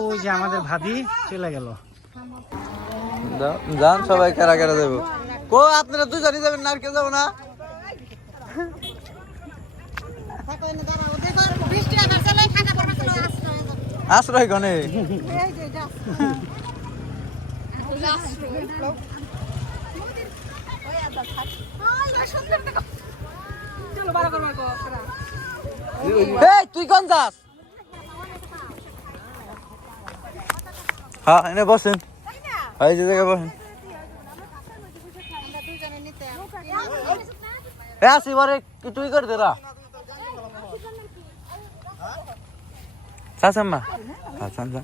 ওই যে আমাদের ভাবি চলে গেল। যান সবাই কারা কারা যাব? কো আপনারা দুজনই যাবেন না আর কেউ যাব না? আশ্রয় গনে এই তুই কোন যাস? হ্যাঁ এনে বসেন। এই যে জায়গায় বসেন। এ আসি বারে কি তুই করে দে রা। সাসাম্মা হ্যাঁ সামসা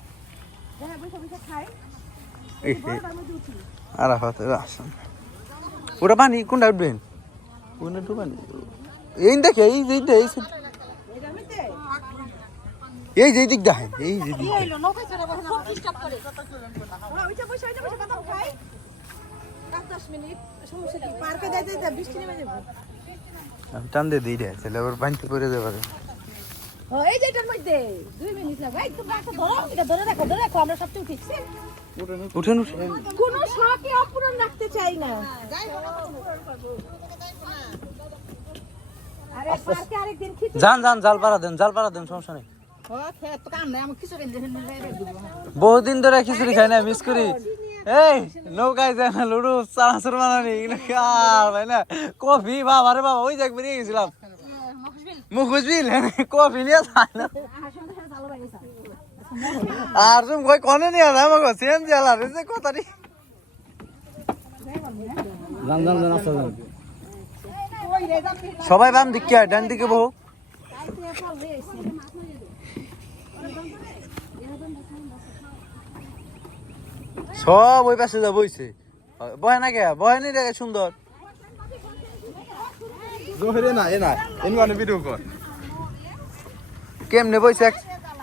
এই এই। আরা হতে আসেন। ওটা পানি কোনটা উঠবেন কোনটা একটু পানি এই দেখে এই যে এই এই যে। দিক দেখেন এই যে দিক আমি টান দিয়ে দিই রে ছেলে আবার পানিতে পড়ে যাবে এই যে এটার মধ্যে দুই মিনিট লাগবে। এই ধরো এটা ধরে রাখো ধরে রাখো আমরা সবচেয়ে উঠেছি। উঠেন উঠেন। কোনো শখই অপূরণ রাখতে চাই না। যান যান জাল পাড়া দেন জাল পাড়া দেন সমস্যা নেই। আমার বহুদিন ধরে খিচুড়ি খাই না মিস করি। এই নৌকায় যায় না লুডু চানাচুর বানানি আর ভাই না? কফি বাবা রে বাবা ওই জায়গায় বেরিয়ে গেছিলাম। মুখুজবিল কফি নিয়ে যায় না। আর তুমি কই কনে নিয়ে যায় আমাকে সেম জেলার এই যে কথাটি। সবাই বাম দিকে আয়, ডান দিকে বহু। সব ওই পাশে যা বইছে। বহে না কে? বহে নি দেখে সুন্দর। জোহরে না এ না এন মানে ভিডিও কর। কেমনে বইছে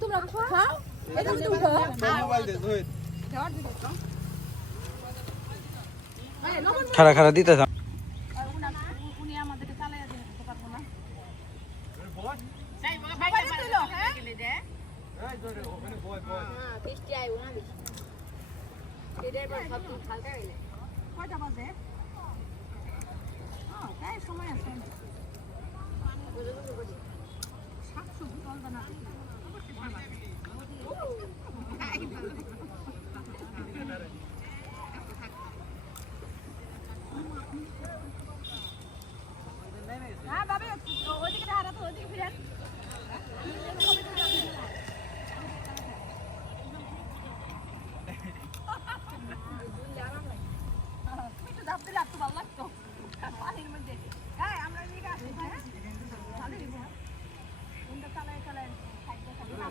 তো উঠো মোবাইল দে জোহর আয় নমন খারা খারা দিতে কয়টা বাজে? তাই সময় আছে। শাকসবজি চলবে না? হ্যাঁ বাবে ওইদিকে হারা তো ওইদিকে ফিরেন একটু ধাপ দিলে একটু ভালো লাগতো পানির মধ্যে হ্যাঁ আমরা নিয়ে আসি হ্যাঁ ভালো দিব কোনটা চালায় চালায়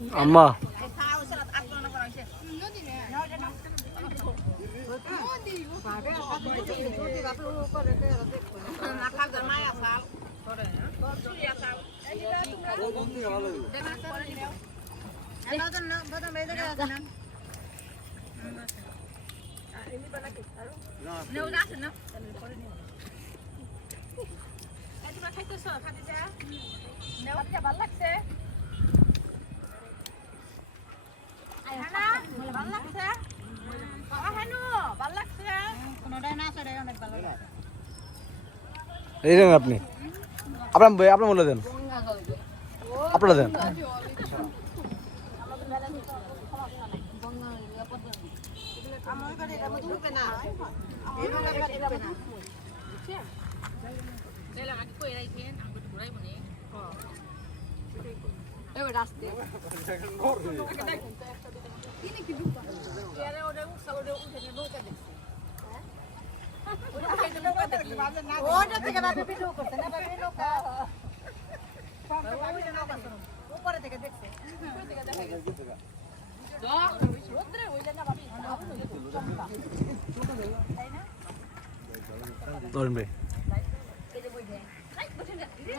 আম্মা। খাইতেছো? ভালো লাগছে হ্যানা ভালো লাগছে হেনু ভালো লাগছে কোনোটাই না আছে অনেক ভালো লাগছে এই দেন আপনি। আপনার আপনার মূল্য দেন। আপনারা দেন। ওটা থেকে ভাবে ভিডিও করতে না উপরে থেকে দেখছে না ধরেন ভাই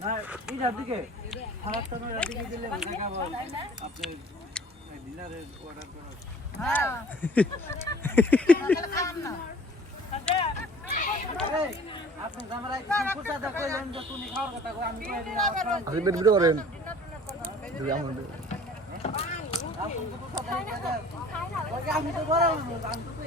না এইটার দিকে নয় দিকে দিলে দেখাবো আপনি ডিনারের অর্ডার করুন আপনি জামাই কুচা দা কইলেন যে তুমি খাওয়ার কথা কই আমি কই দিলাম আপনি বের ভিডিও করেন আমি তো বড় আমি তো তুই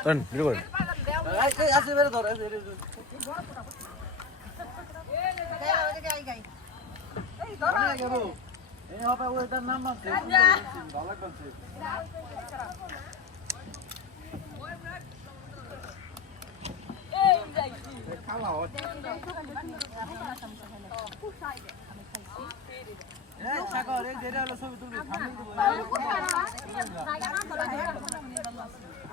এই দেরে হলো ছবি তুলবি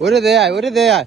ওরে দে আয় ওরে দে আয়